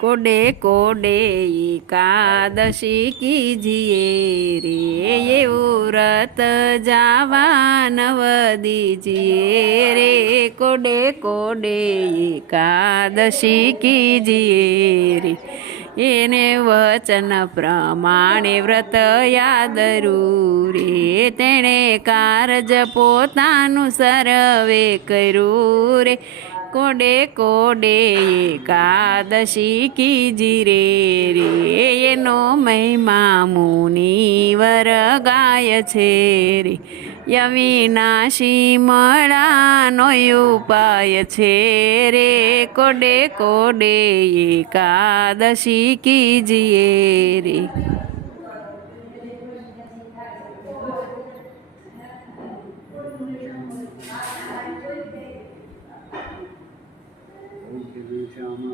कोडे कोडे एकादशी कीजिए रे, ये व्रत जावा नव दीजिए रे। कोडे कोडे एकादशी कीजिए रे, એને વચન પ્રમાણે વ્રત યાદરું રે, તેણે કારજ પોતાનું સર્વે કર્યું રે। કોડે કોડે એકાદશી કીજી રે રે, એનો મહિમા મુનિવર ગાય છે રે। અવિનાશી મળાનો ઉપાય છે રે, કોડે કોડે એકાદશી કીજીએ રે। શ્યામ